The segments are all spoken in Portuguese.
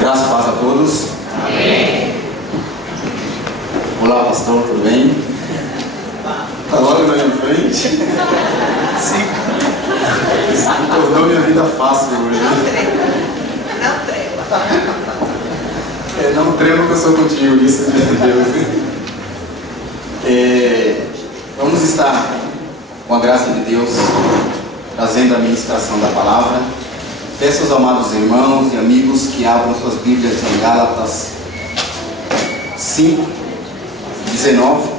Graças e paz a todos. Amém. Olá, pastor, tudo bem? Tá logo aí em frente. Sim. Tornou minha vida fácil hoje. Não trema. Não trema que eu sou contigo, isso é de Deus. Vamos estar, com a graça de Deus, trazendo a ministração da palavra. Peço aos amados irmãos e amigos que abram suas Bíblias em Gálatas 5, 19.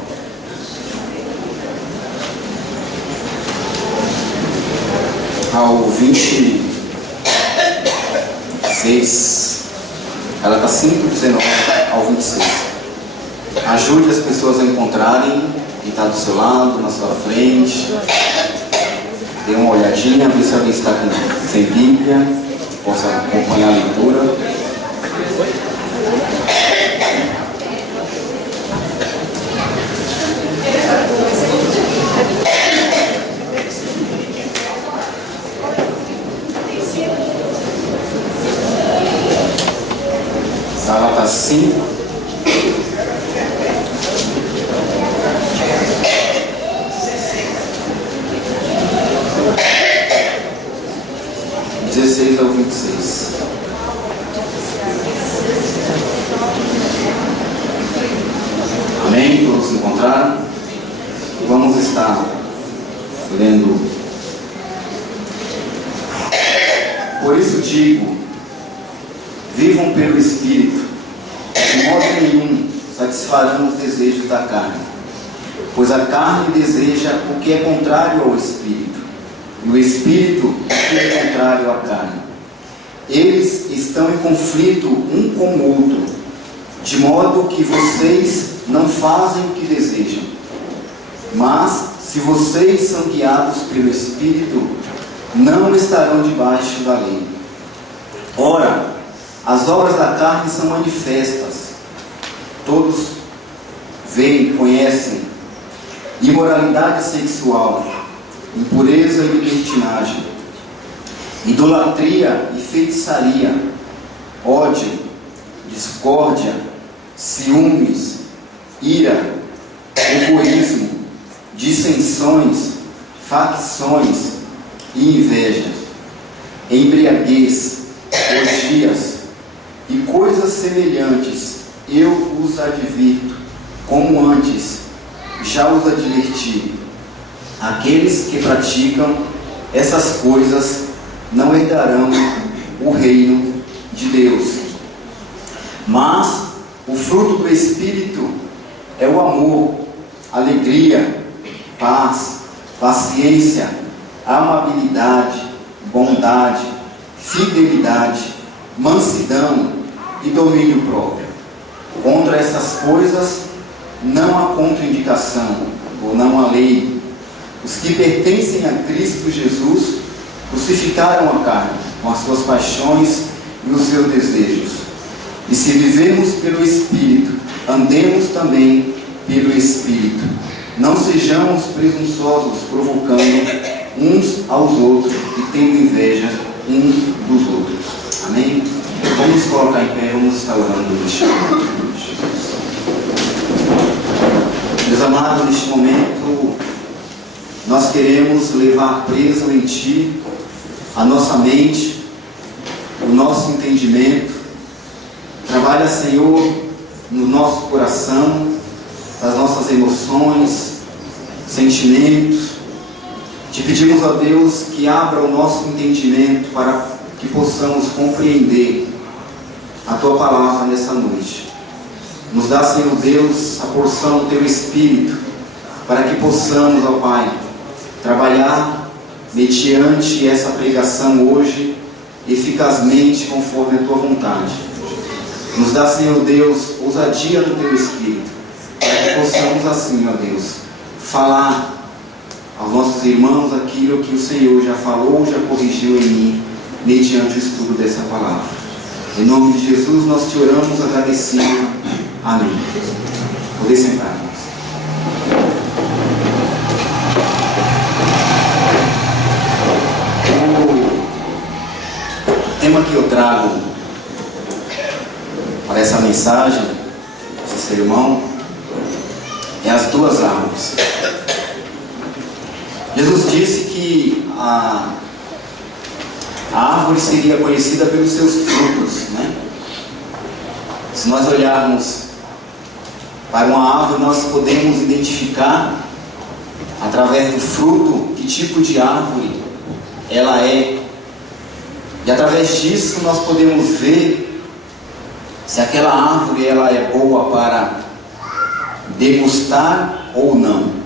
Ao 26. Gálatas 5, 19 ao 26. Ajude as pessoas a encontrarem quem está do seu lado, na sua frente. Dê uma olhadinha, ver se alguém está sem Bíblia, possa acompanhar a leitura. Gálatas 5. Ao 26. Amém? Todos se encontraram? Vamos estar lendo. Por isso digo, vivam pelo Espírito, de modo nenhum satisfarão os desejos da carne, pois a carne deseja o que é contrário ao Espírito, e o Espírito o que é contrário à carne. Eles estão em conflito um com o outro, de modo que vocês não fazem o que desejam. Mas, se vocês são guiados pelo Espírito, não estarão debaixo da lei. Ora, as obras da carne são manifestas. Todos veem, conhecem: imoralidade sexual, impureza e libertinagem, idolatria e feitiçaria, ódio, discórdia, ciúmes, ira, egoísmo, dissensões, facções e inveja, embriaguez, orgias e coisas semelhantes. Eu os advirto, como antes já os adverti. Aqueles que praticam essas coisas não herdarão o reino de Deus. Mas o fruto do Espírito é o amor, alegria, paz, paciência, amabilidade, bondade, fidelidade, mansidão e domínio próprio. Contra essas coisas não há contraindicação, ou não há lei. Os que pertencem a Cristo Jesus crucificaram a carne com as suas paixões e os seus desejos. E se vivemos pelo Espírito, andemos também pelo Espírito. Não sejamos presunçosos, provocando uns aos outros e tendo inveja uns dos outros. Amém? Vamos nos colocar em pé, vamos estar orando neste momento. Meus amados, neste momento nós queremos levar preso em Ti a nossa mente, o nosso entendimento. Trabalha, Senhor, no nosso coração, as nossas emoções, sentimentos. Te pedimos, ó Deus, que abra o nosso entendimento para que possamos compreender a Tua palavra nessa noite. Nos dá, Senhor Deus, a porção do Teu Espírito, para que possamos, ó Pai, trabalhar mediante essa pregação hoje, eficazmente conforme a Tua vontade. Nos dá, Senhor Deus, ousadia no Teu Espírito, para que possamos assim, ó Deus, falar aos nossos irmãos aquilo que o Senhor já falou, já corrigiu em mim, mediante o estudo dessa palavra. Em nome de Jesus nós te oramos agradecido. Amém. Poder sentar. O tema que eu trago para essa mensagem, esse sermão, é as duas árvores. Jesus disse que a árvore seria conhecida pelos seus frutos, né? Se nós olharmos para uma árvore, nós podemos identificar através do fruto que tipo de árvore ela é, e através disso nós podemos ver se aquela árvore ela é boa para degustar ou não.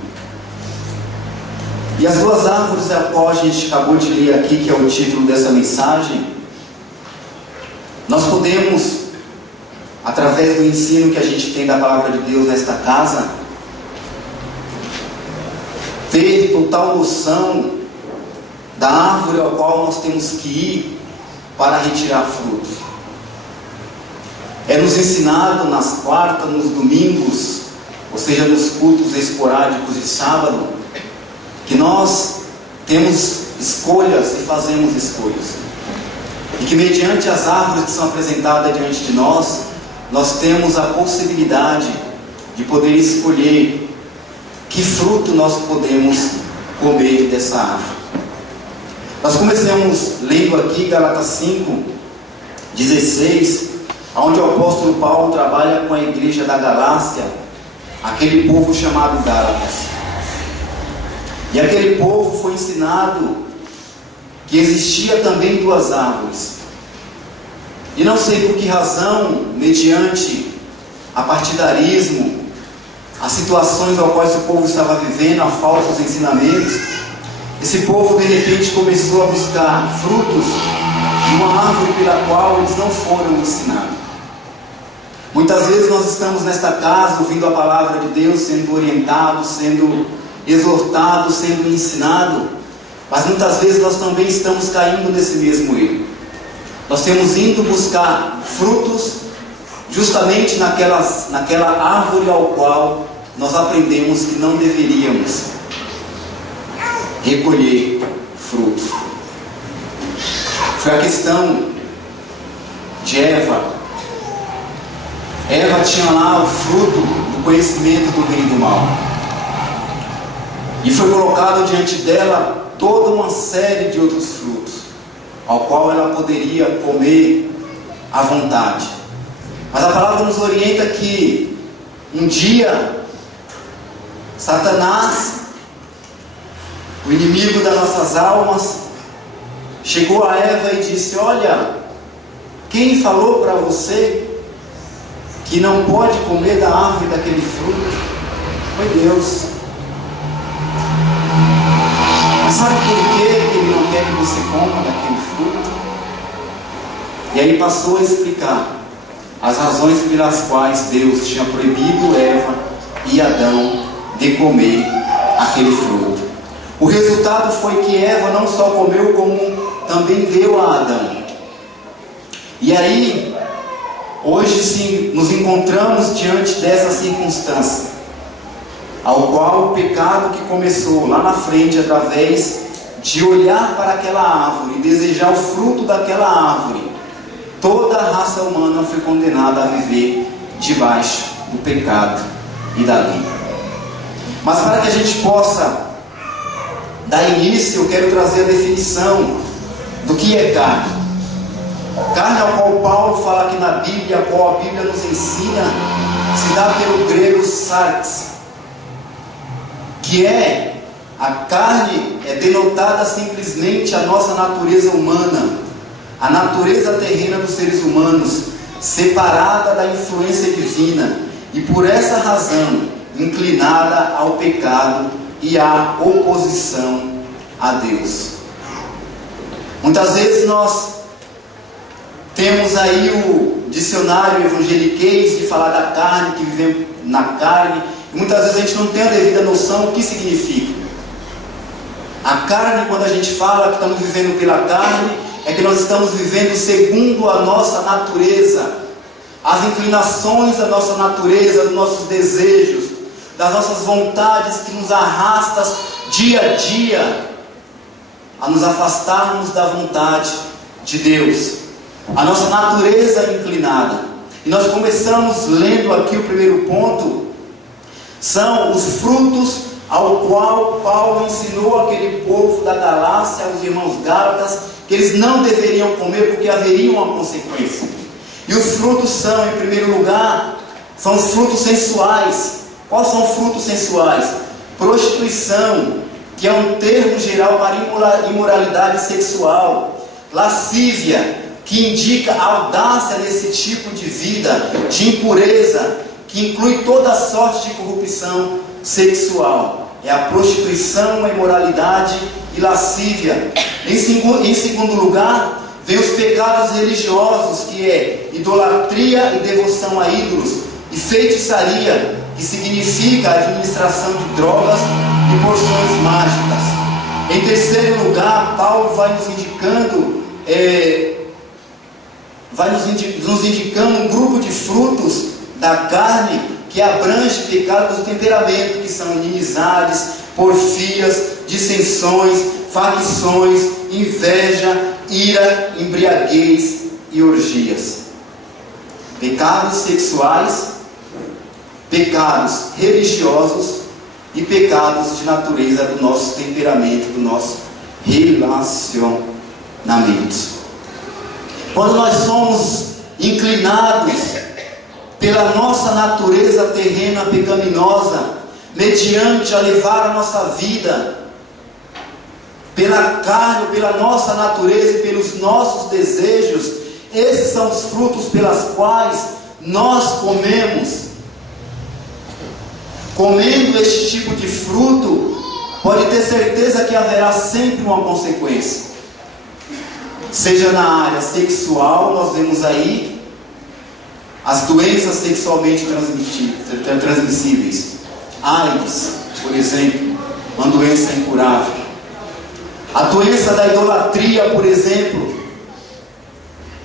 E as duas árvores a qual a gente acabou de ler aqui, que é o título dessa mensagem, nós podemos, através do ensino que a gente tem da palavra de Deus nesta casa, ter total noção da árvore ao qual nós temos que ir para retirar frutos. É nos ensinado nas quartas, nos domingos, ou seja, nos cultos esporádicos de sábado, que nós temos escolhas e fazemos escolhas. E que mediante as árvores que são apresentadas diante de nós, nós temos a possibilidade de poder escolher que fruto nós podemos comer dessa árvore. Nós começamos lendo aqui Gálatas 5:16, onde o apóstolo Paulo trabalha com a igreja da Galácia, aquele povo chamado Gálatas. E aquele povo foi ensinado que existia também duas árvores. E não sei por que razão, mediante a partidarismo, as situações ao quais o povo estava vivendo, a falta dos ensinamentos, esse povo de repente começou a buscar frutos de uma árvore pela qual eles não foram ensinados. Muitas vezes nós estamos nesta casa ouvindo a palavra de Deus, sendo orientados, sendo exortados, sendo ensinados, mas muitas vezes nós também estamos caindo nesse mesmo erro. Nós temos ido buscar frutos justamente naquela árvore ao qual nós aprendemos que não deveríamos recolher frutos. Foi a questão de Eva. Eva tinha lá o fruto do conhecimento do bem e do mal. E foi colocado diante dela toda uma série de outros frutos, ao qual ela poderia comer à vontade. Mas a palavra nos orienta que um dia Satanás, o inimigo das nossas almas, chegou a Eva e disse: olha, quem falou para você que não pode comer da árvore daquele fruto? Foi Deus. Mas sabe por que Ele não quer que você coma daquele fruto? E aí passou a explicar as razões pelas quais Deus tinha proibido Eva e Adão de comer aquele fruto. O resultado foi que Eva não só comeu, como também deu a Adão. E aí, hoje sim, nos encontramos diante dessa circunstância, ao qual o pecado que começou lá na frente, através de olhar para aquela árvore e desejar o fruto daquela árvore, toda a raça humana foi condenada a viver debaixo do pecado e da lei. Mas para que a gente possa dar início, eu quero trazer a definição do que é carne. Carne, ao qual Paulo fala aqui na Bíblia, a qual a Bíblia nos ensina, se dá pelo grego sarx, que é a carne, é denotada simplesmente a nossa natureza humana, a natureza terrena dos seres humanos, separada da influência divina, e por essa razão inclinada ao pecado e à oposição a Deus. Muitas vezes nós temos aí o dicionário evangeliquez de falar da carne, que vivemos na carne, e muitas vezes a gente não tem a devida noção do que significa. A carne, quando a gente fala que estamos vivendo pela carne, é que nós estamos vivendo segundo a nossa natureza, as inclinações da nossa natureza, dos nossos desejos, das nossas vontades que nos arrastam dia a dia a nos afastarmos da vontade de Deus. A nossa natureza inclinada. E nós começamos lendo aqui o primeiro ponto, são os frutos ao qual Paulo ensinou aquele povo da Galácia, aos irmãos gálatas, que eles não deveriam comer porque haveria uma consequência. E os frutos são, em primeiro lugar, são os frutos sensuais. Quais são os frutos sensuais? Prostituição, que é um termo geral para imoralidade sexual. Lascívia, que indica audácia nesse tipo de vida, de impureza, que inclui toda sorte de corrupção sexual. É a prostituição, a imoralidade e lascívia. Em segundo lugar, vem os pecados religiosos, que é idolatria e devoção a ídolos, e feitiçaria, que significa a administração de drogas e porções mágicas. Em terceiro lugar, Paulo vai nos indicando um grupo de frutos da carne que abrange pecados do temperamento, que são inimizades, porfias, dissensões, facções, inveja, ira, embriaguez e orgias. Pecados sexuais, pecados religiosos e pecados de natureza do nosso temperamento, do nosso relacionamento. Quando nós somos inclinados pela nossa natureza terrena pecaminosa, mediante a levar a nossa vida pela carne, pela nossa natureza e pelos nossos desejos, esses são os frutos pelas quais nós comemos. Comendo este tipo de fruto, pode ter certeza que haverá sempre uma consequência. Seja na área sexual, nós vemos aí as doenças sexualmente transmissíveis. AIDS, por exemplo, uma doença incurável. A doença da idolatria, por exemplo,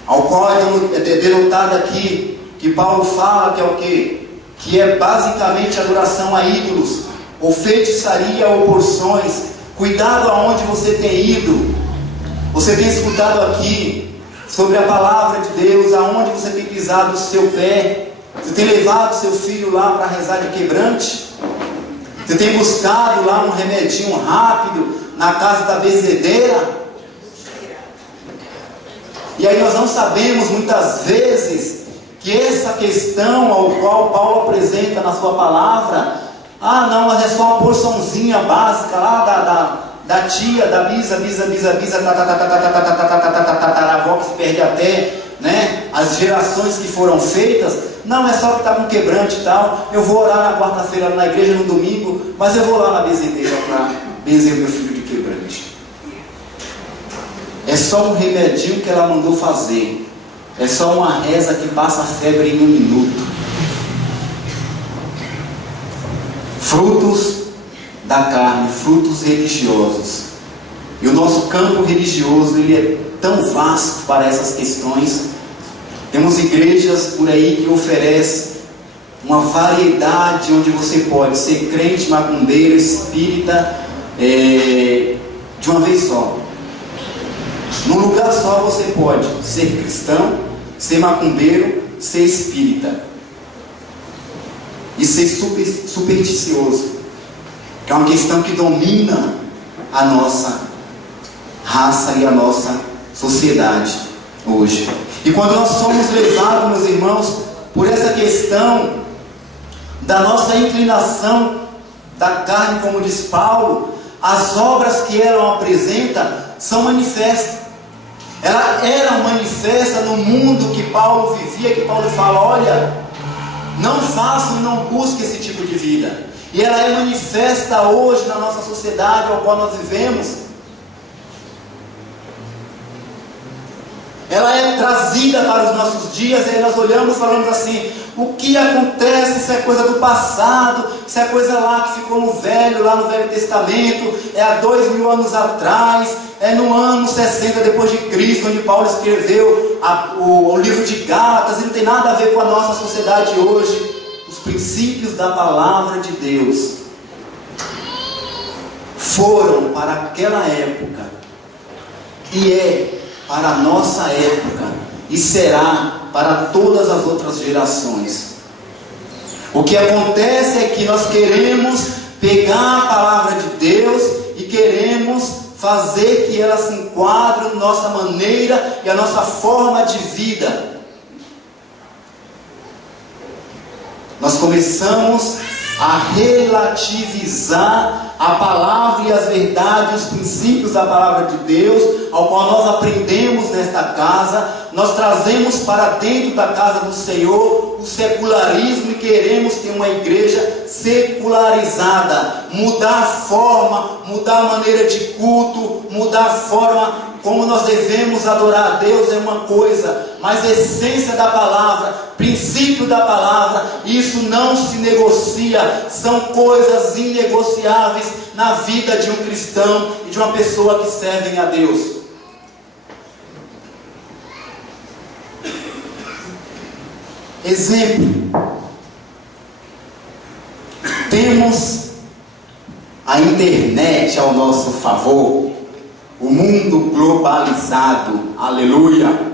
ao qual é denotada aqui, que Paulo fala que é o quê? Que é basicamente adoração a ídolos, ou feitiçaria, ou porções. Cuidado aonde você tem ido. Você tem escutado aqui sobre a palavra de Deus, aonde você tem pisado o seu pé. Você tem levado seu filho lá para rezar de quebrante? Você tem buscado lá um remedinho rápido na casa da benzedeira? E aí nós não sabemos muitas vezes que essa questão ao qual Paulo apresenta na sua palavra, não, mas é só uma porçãozinha básica lá da tia, da bisa, tataravó, que se perde até, né, as gerações que foram feitas. Não, é só que está com quebrante e tal. Eu vou orar na quarta-feira na igreja, no domingo, mas eu vou lá na benzedeira para benzer meu filho de quebrante. É só um remedinho que ela mandou fazer. É só uma reza que passa a febre em 1 minuto. Frutos da carne, frutos religiosos. E o nosso campo religioso, ele é tão vasto para essas questões. Temos igrejas por aí que oferecem uma variedade onde você pode ser crente, macumbeiro, espírita, de uma vez só. Num lugar só você pode ser cristão, ser macumbeiro, ser espírita e ser supersticioso, que é uma questão que domina a nossa raça e a nossa sociedade hoje. E quando nós somos levados, meus irmãos, por essa questão da nossa inclinação da carne, como diz Paulo, as obras que ela apresenta são manifestas. Ela era manifesta no mundo que Paulo vivia, que Paulo fala, olha, não façam e não busquem esse tipo de vida. E ela é manifesta hoje na nossa sociedade, ao qual nós vivemos. ela é trazida para os nossos dias, e aí nós olhamos e falamos assim: o que acontece? Isso é coisa do passado, isso é coisa lá que ficou no Velho, lá no Velho Testamento, é há 2000 anos atrás, é no ano 60 depois de Cristo, onde Paulo escreveu o livro de Gálatas, e não tem nada a ver com a nossa sociedade hoje. Os princípios da palavra de Deus foram para aquela época, e é para a nossa época, e será para todas as outras gerações. O que acontece é que nós queremos pegar a palavra de Deus e queremos fazer que ela se enquadre na nossa maneira e a nossa forma de vida. Nós começamos a relativizar a palavra e as verdades, os princípios da palavra de Deus, ao qual nós aprendemos nesta casa. Nós trazemos para dentro da casa do Senhor o secularismo e queremos ter uma igreja secularizada, mudar a forma, mudar a maneira de culto, mudar a forma como nós devemos adorar a Deus é uma coisa, mas a essência da palavra, princípio da palavra, isso não se negocia, são coisas inegociáveis na vida de um cristão e de uma pessoa que servem a Deus. Exemplo: temos a internet ao nosso favor, o mundo globalizado, aleluia,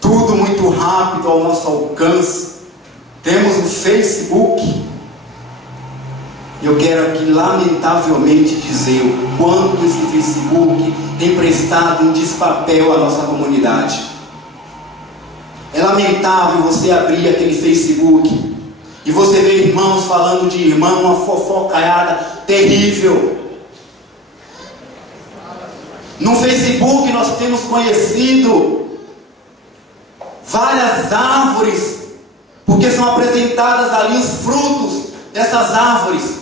tudo muito rápido ao nosso alcance. Temos o Facebook. Eu quero aqui lamentavelmente dizer o quanto esse Facebook tem prestado um despapel à nossa comunidade. É lamentável você abrir aquele Facebook e você ver irmãos falando de irmão, uma fofocaiada terrível. No Facebook nós temos conhecido várias árvores, porque são apresentadas ali os frutos dessas árvores.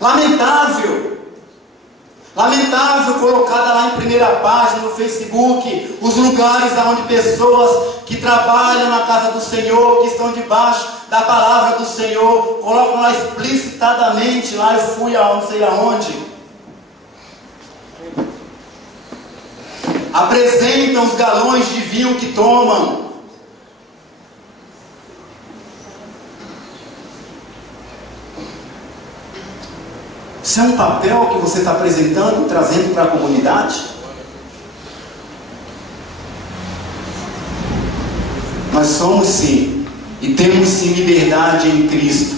Lamentável colocada lá em primeira página no Facebook, os lugares onde pessoas que trabalham na casa do Senhor, que estão debaixo da palavra do Senhor, colocam lá explicitadamente, lá eu fui a não sei aonde, apresentam os galões de vinho que tomam. Isso é um papel que você está apresentando, trazendo para a comunidade? Nós somos sim, e temos sim liberdade em Cristo,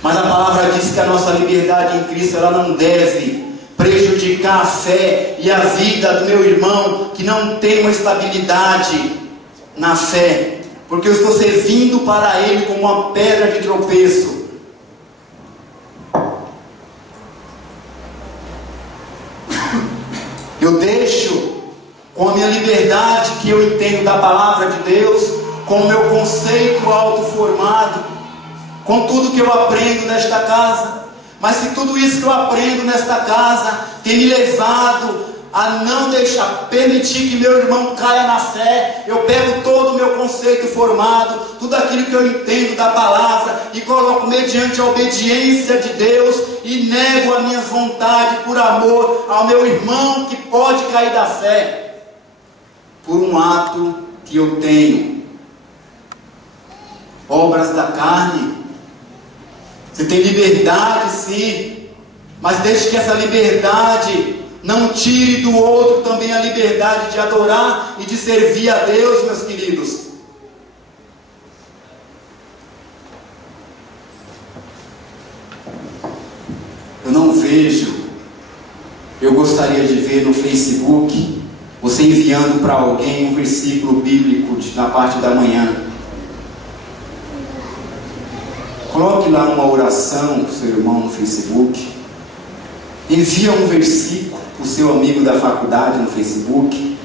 mas a palavra diz que a nossa liberdade em Cristo ela não deve prejudicar a fé e a vida do meu irmão que não tem uma estabilidade na fé, porque eu estou servindo para ele como uma pedra de tropeço. Eu deixo com a minha liberdade que eu entendo da palavra de Deus, com o meu conceito autoformado, com tudo que eu aprendo nesta casa. Mas se tudo isso que eu aprendo nesta casa tem me levado a não deixar, permitir que meu irmão caia na fé, eu pego todo o meu conceito formado, tudo aquilo que eu entendo da palavra e coloco mediante a obediência de Deus e nego a minha vontade por amor ao meu irmão que pode cair da fé por um ato que eu tenho. Obras da carne. Você tem liberdade sim, mas deixe que essa liberdade não tire do outro também a liberdade de adorar e de servir a Deus, meus queridos. Eu não vejo, eu gostaria de ver no Facebook, você enviando para alguém um versículo bíblico na parte da manhã. Coloque lá uma oração para o seu irmão no Facebook. Envia um versículo para o seu amigo da faculdade no Facebook.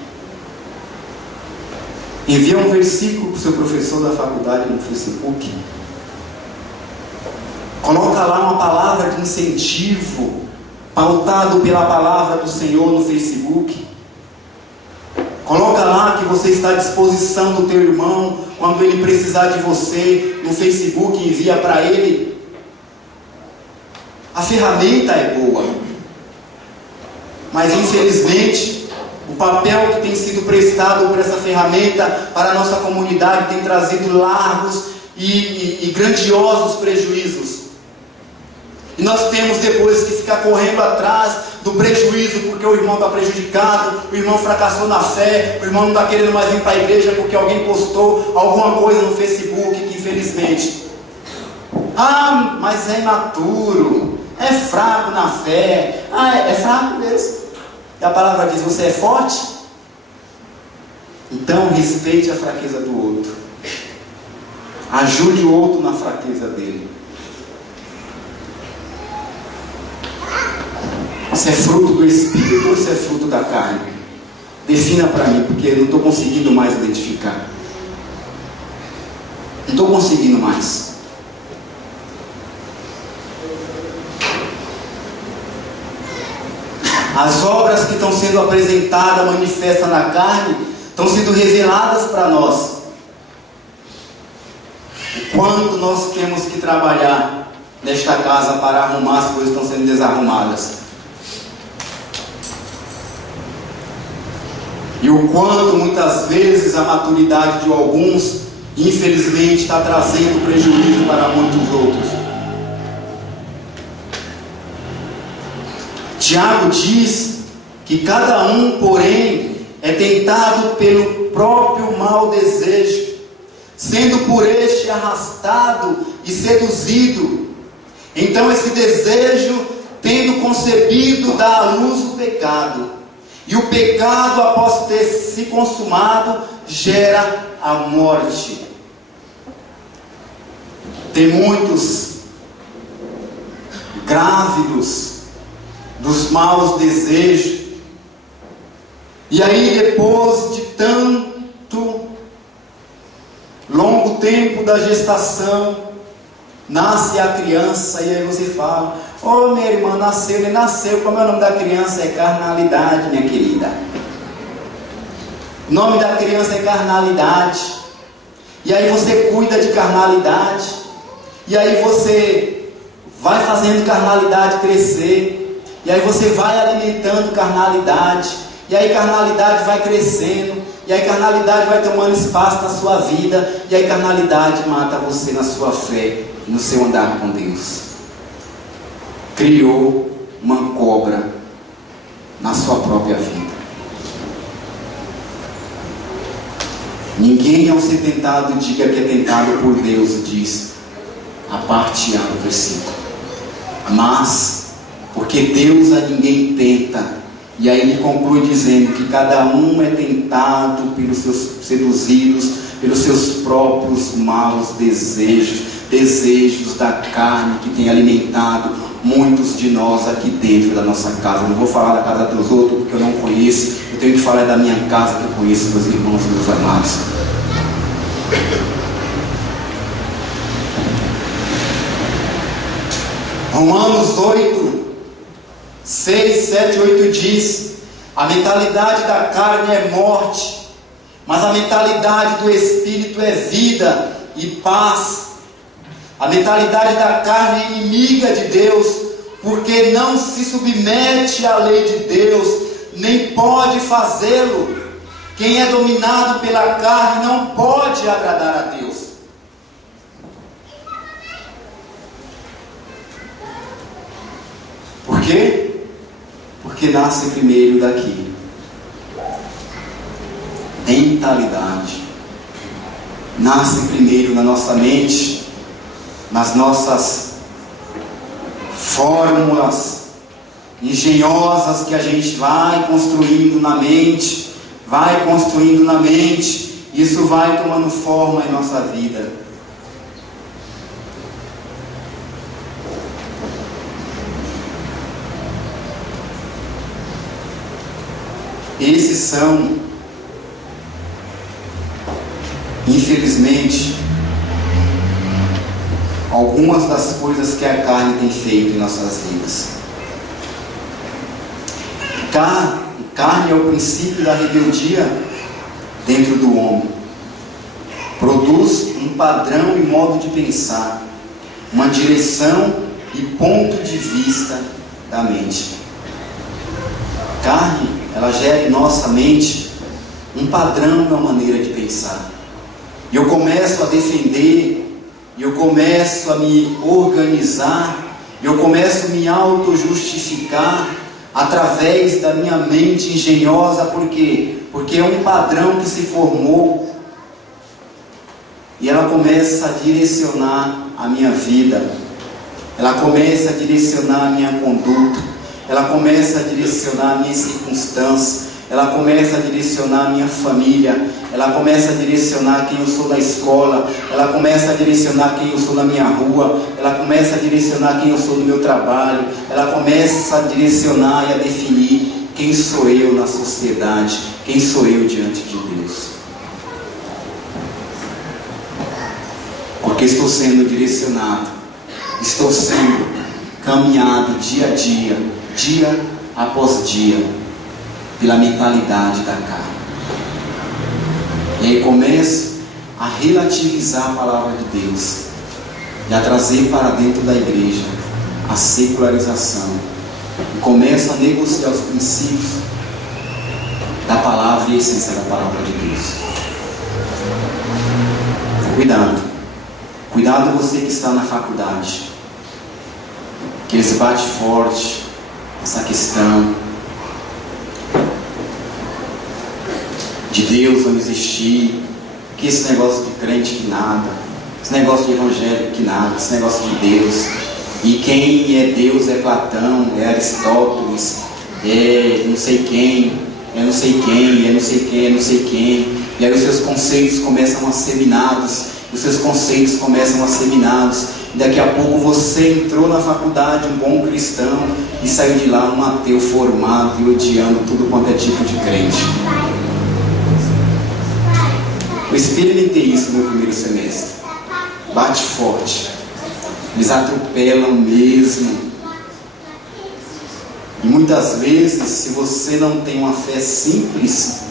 Envia um versículo para o seu professor da faculdade no Facebook. Coloca lá uma palavra de incentivo, pautado pela palavra do Senhor no Facebook. Será que você está à disposição do teu irmão quando ele precisar de você no Facebook, envia para ele? A ferramenta é boa, mas infelizmente o papel que tem sido prestado por essa ferramenta para a nossa comunidade tem trazido largos e grandiosos prejuízos. E nós temos depois que ficar correndo atrás do prejuízo, porque o irmão está prejudicado, o irmão fracassou na fé, o irmão não está querendo mais vir para a igreja porque alguém postou alguma coisa no Facebook que infelizmente... Ah, mas é imaturo, é fraco na fé. Ah, é fraco mesmo. E a palavra diz, você é forte? Então respeite a fraqueza do outro. Ajude o outro na fraqueza dele. Isso é fruto do Espírito ou isso é fruto da carne? Defina para mim, porque eu não estou conseguindo mais identificar. Não estou conseguindo mais. As obras que estão sendo apresentadas, manifestas na carne, estão sendo reveladas para nós. O quanto nós temos que trabalhar nesta casa para arrumar as coisas que estão sendo desarrumadas. E o quanto muitas vezes a maturidade de alguns, infelizmente, está trazendo prejuízo para muitos outros. Tiago diz que cada um, porém, é tentado pelo próprio mau desejo, sendo por este arrastado e seduzido. Então esse desejo, tendo concebido, dá à luz o pecado. E o pecado, após ter se consumado, gera a morte. Tem muitos grávidos dos maus desejos. E aí, depois de tanto longo tempo da gestação, nasce a criança. E aí você fala, ô minha irmã, nasceu, ele nasceu, como é o nome da criança? É carnalidade, minha querida. O nome da criança é carnalidade. E aí você cuida de carnalidade. E aí você vai fazendo carnalidade crescer. E aí você vai alimentando carnalidade. E aí carnalidade vai crescendo. E aí carnalidade vai tomando espaço na sua vida. E aí carnalidade mata você na sua fé, no seu andar com Deus. Criou uma cobra na sua própria vida. Ninguém ao ser tentado diga que é tentado por Deus, diz a parte A do versículo. Mas porque Deus a ninguém tenta. E aí ele conclui dizendo que cada um é tentado pelos seus seduzidos, pelos seus próprios maus desejos, desejos da carne que tem alimentado muitos de nós aqui dentro da nossa casa. Eu não vou falar da casa dos outros porque eu não conheço. Eu tenho que falar da minha casa que eu conheço, meus irmãos e meus amados. Romanos 8, 6, 7, 8 diz: a mentalidade da carne é morte, mas a mentalidade do Espírito é vida e paz. A mentalidade da carne é inimiga de Deus, porque não se submete à lei de Deus, nem pode fazê-lo. Quem é dominado pela carne não pode agradar a Deus. Por quê? Porque nasce primeiro daqui. Mentalidade. Nasce primeiro na nossa mente, nas nossas fórmulas engenhosas que a gente vai construindo na mente, isso vai tomando forma em nossa vida. Esses são, infelizmente, algumas das coisas que a carne tem feito em nossas vidas. Carne é o princípio da rebeldia. dentro do homem. Produz um padrão e modo de pensar, uma direção e ponto de vista da mente. Carne, ela gera em nossa mente um padrão e uma maneira de pensar. E eu começo a defender, e eu começo a me organizar, e eu começo a me auto-justificar através da minha mente engenhosa. Por quê? Porque é um padrão que se formou, e ela começa a direcionar a minha vida, ela começa a direcionar a minha conduta, ela começa a direcionar a minha circunstância, ela começa a direcionar a minha família, ela começa a direcionar quem eu sou na escola, ela começa a direcionar quem eu sou na minha rua, ela começa a direcionar quem eu sou no meu trabalho, ela começa a direcionar e a definir quem sou eu na sociedade, quem sou eu diante de Deus. Porque estou sendo direcionado, estou sendo caminhado dia a dia, dia após dia, pela mentalidade da carne. E aí começo a relativizar a palavra de Deus e a trazer para dentro da igreja a secularização, e começo a negociar os princípios da palavra e a essência da palavra de Deus. Cuidado você que está na faculdade, que eles batem forte essa questão de Deus não existir, que esse negócio de crente que nada, esse negócio de evangélico que nada, esse negócio de Deus, e quem é Deus é Platão, é Aristóteles, é não sei quem, é não sei quem, é não sei quem, é não sei quem, e aí os seus conceitos começam a ser minados, e daqui a pouco você entrou na faculdade um bom cristão e saiu de lá um ateu formado e odiando tudo quanto é tipo de crente. O Espírito tem isso no meu primeiro semestre. Bate forte. Eles atropelam mesmo. E muitas vezes, se você não tem uma fé simples,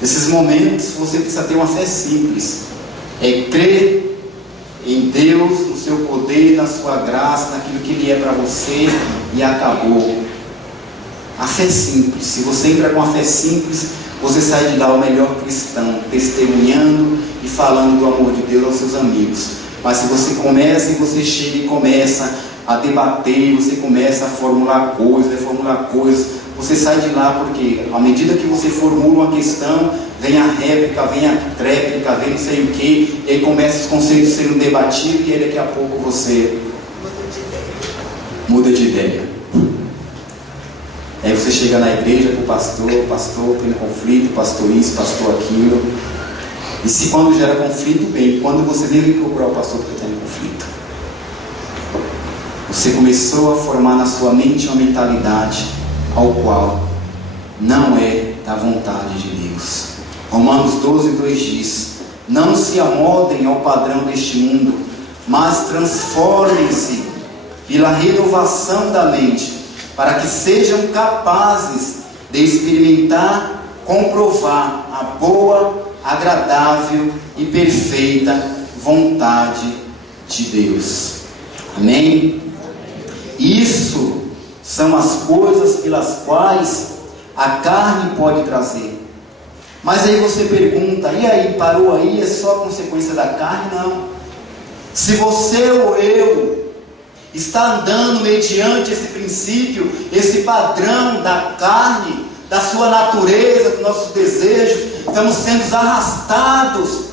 nesses momentos você precisa ter uma fé simples. É crer em Deus, no seu poder, na sua graça, naquilo que Ele é para você, e acabou. A fé simples. Se você entra com a fé simples, você sai de lá o melhor cristão, testemunhando e falando do amor de Deus aos seus amigos. Mas se você começa e você chega e começa a debater, você começa a formular coisas, você sai de lá, porque à medida que você formula uma questão, vem a réplica, vem a tréplica, vem não sei o que, e aí começam os conceitos sendo debatidos, e aí daqui a pouco você muda de ideia. Aí você chega na igreja para o pastor tem conflito, pastor isso, pastor aquilo. E se quando gera conflito, bem, quando você veio procurar o pastor porque tem conflito, você começou a formar na sua mente uma mentalidade ao qual não é da vontade de Deus. Romanos 12:2 diz: não se amodem ao padrão deste mundo, mas transformem-se pela renovação da mente, para que sejam capazes de experimentar, comprovar a boa, agradável e perfeita vontade de Deus. Amém? Isso são as coisas pelas quais a carne pode trazer. Mas aí você pergunta, e aí, parou aí? É só consequência da carne? Não. Se você ou eu está andando mediante esse princípio, esse padrão da carne, da sua natureza, dos nossos desejos, estamos sendo arrastados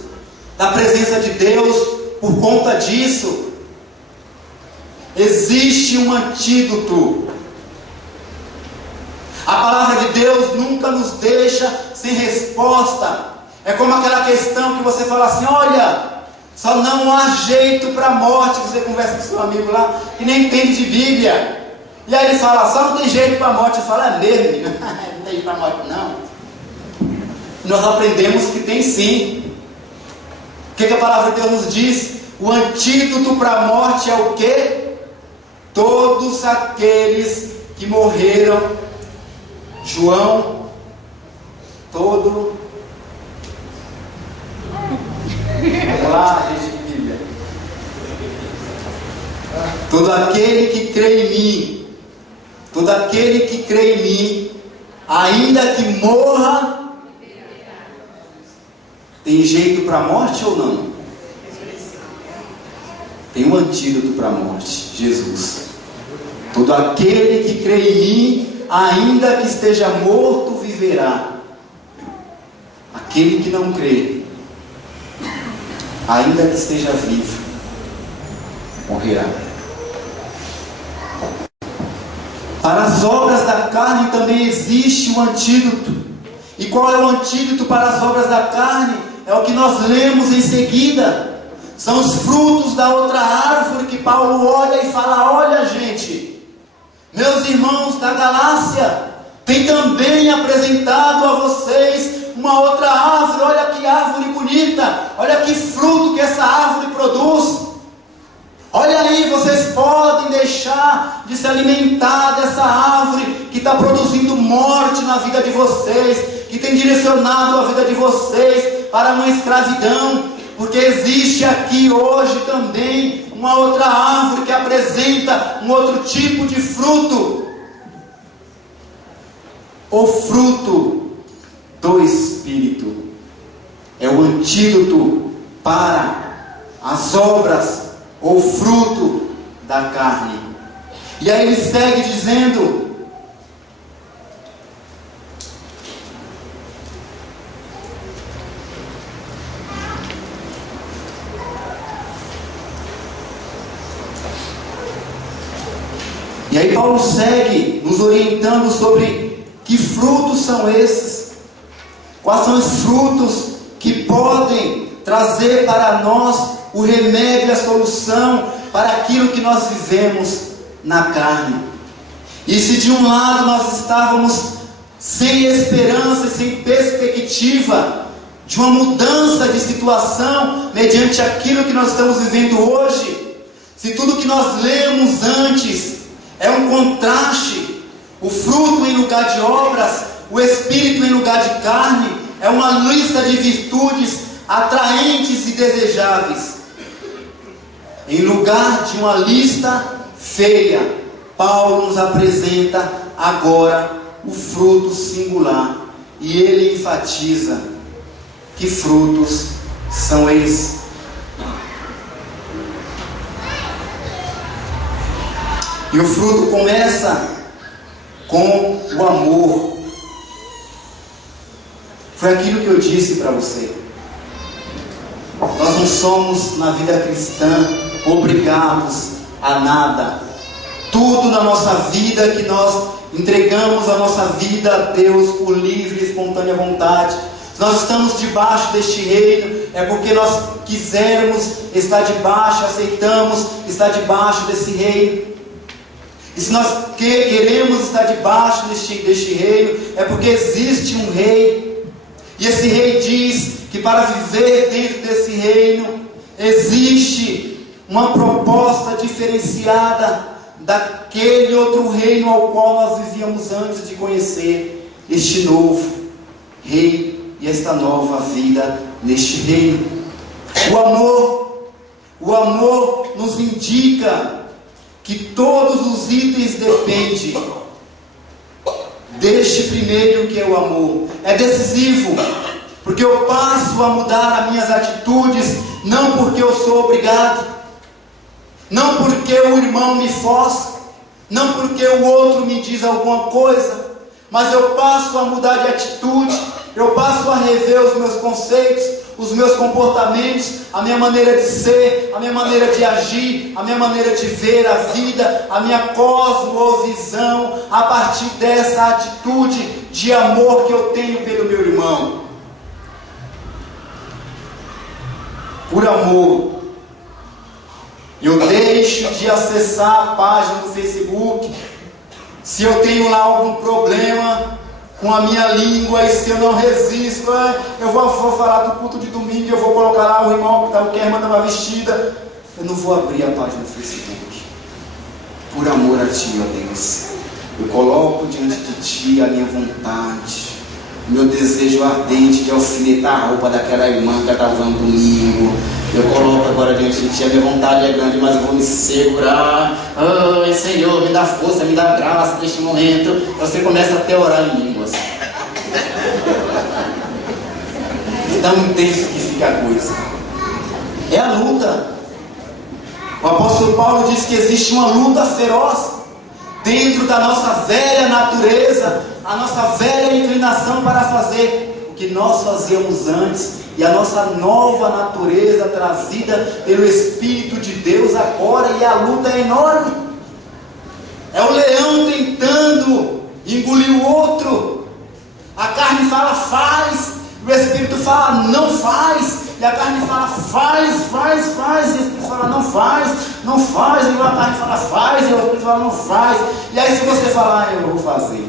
da presença de Deus por conta disso. Existe um antídoto. A palavra de Deus nunca nos deixa sem resposta. É como aquela questão que você fala assim: olha, só não há jeito para a morte. Você conversa com seu amigo lá que nem entende de Bíblia, e aí ele fala: só não tem jeito para a morte. Você fala: é mesmo, menino? Não tem jeito para a morte não. Nós aprendemos que tem sim. O que a palavra de Deus nos diz? O antídoto para a morte é o quê? Todos aqueles que morreram, João, todo Vamos lá, gente de Bíblia. Todo aquele que crê em mim, todo aquele que crê em mim, ainda que morra, tem jeito para a morte ou não? Tem um antídoto para a morte: Jesus. Todo aquele que crê em mim, ainda que esteja morto, viverá. Aquele que não crê, ainda que esteja vivo, morrerá. Para as obras da carne também existe um antídoto. E qual é o antídoto para as obras da carne? É o que nós lemos em seguida. São os frutos da outra árvore que Paulo olha e fala: olha, gente, meus irmãos da Galácia, tem também apresentado a vocês uma outra árvore. Olha que árvore bonita, olha que fruto que essa árvore produz. Olha aí, vocês podem deixar de se alimentar dessa árvore que está produzindo morte na vida de vocês, que tem direcionado a vida de vocês para uma escravidão, porque existe aqui hoje também uma outra árvore que apresenta um outro tipo de fruto, o fruto do Espírito. É o antídoto para as obras ou fruto da carne. E aí ele segue dizendo: e aí Paulo segue nos orientando sobre que frutos são esses, quais são os frutos que podem trazer para nós o remédio e a solução para aquilo que nós vivemos na carne. E se de um lado nós estávamos sem esperança e sem perspectiva de uma mudança de situação mediante aquilo que nós estamos vivendo hoje, se tudo que nós lemos antes é um contraste, o fruto em lugar de obras, o espírito em lugar de carne, é uma lista de virtudes atraentes e desejáveis, em lugar de uma lista feia, Paulo nos apresenta agora o fruto singular, e ele enfatiza que frutos são esses. E o fruto começa com o amor. Foi aquilo que eu disse para você. Nós não somos na vida cristã obrigados a nada. Tudo na nossa vida que nós entregamos a nossa vida a Deus por livre e espontânea vontade. Se nós estamos debaixo deste reino, é porque nós quisermos estar debaixo, aceitamos estar debaixo desse reino. E se nós queremos estar debaixo deste reino, é porque existe um rei. E esse rei diz que para viver dentro desse reino, existe uma proposta diferenciada daquele outro reino ao qual nós vivíamos antes de conhecer este novo rei e esta nova vida neste reino. O amor nos indica que todos os itens dependem deste primeiro, que é o amor. É decisivo, porque eu passo a mudar as minhas atitudes, não porque eu sou obrigado, não porque o irmão me força, não porque o outro me diz alguma coisa, mas eu passo a mudar de atitude, eu passo a rever os meus conceitos, os meus comportamentos, a minha maneira de ser, a minha maneira de agir, a minha maneira de ver a vida, a minha cosmovisão, a partir dessa atitude de amor que eu tenho pelo meu irmão. Por amor, eu deixo de acessar a página do Facebook se eu tenho lá algum problema com a minha língua, e se eu não resisto, eu vou falar do culto de domingo, eu vou colocar lá o irmão que está o que manda uma vestida, eu não vou abrir a página do Facebook. Por amor a Ti, ó Deus, eu coloco diante de Ti a minha vontade, meu desejo ardente de alfinetar a roupa daquela irmã que ela está usando domingo. Eu coloco agora diante de ti, a minha vontade é grande, mas eu vou me segurar. Oh, Senhor, me dá força, me dá graça neste momento. Você começa até a orar em línguas. Tão intenso que fica a coisa. É a luta. O apóstolo Paulo diz que existe uma luta feroz dentro da nossa velha natureza, a nossa velha inclinação para fazer o que nós fazíamos antes, e a nossa nova natureza trazida pelo Espírito de Deus agora, e a luta é enorme. É o leão tentando engolir o outro. A carne fala faz, o Espírito fala não faz, e a carne fala faz, e o Espírito fala não faz, e a carne fala faz, e o Espírito fala não faz. E aí se você falar, eu vou fazer.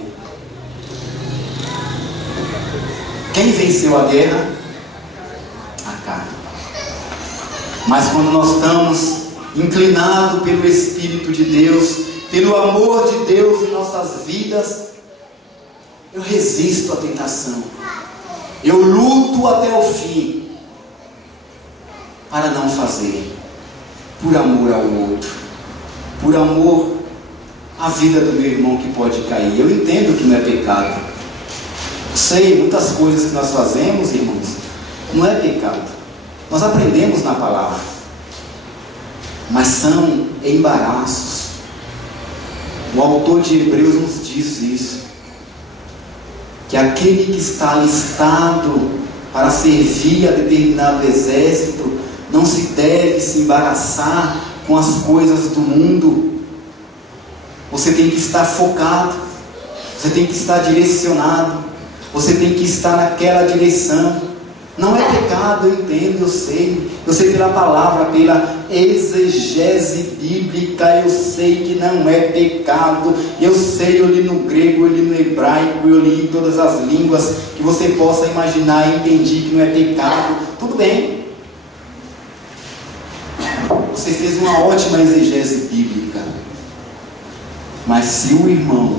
Quem venceu a guerra? A carne. Mas quando nós estamos inclinados pelo Espírito de Deus, pelo amor de Deus em nossas vidas, eu resisto à tentação, eu luto até o fim, para não fazer, por amor ao outro, por amor à vida do meu irmão que pode cair. Eu entendo que não é pecado, eu sei, muitas coisas que nós fazemos, irmãos, não é pecado, nós aprendemos na palavra, mas são embaraços. O autor de Hebreus nos diz isso, que aquele que está alistado para servir a determinado exército não se deve se embaraçar com as coisas do mundo. Você tem que estar focado, você tem que estar direcionado, você tem que estar naquela direção. Não é pecado, eu entendo, eu sei pela palavra, pela exegese bíblica, eu sei que não é pecado, eu li no grego, eu li no hebraico, eu li em todas as línguas que você possa imaginar e entendi que não é pecado, tudo bem. Você fez uma ótima exegese bíblica, mas se o irmão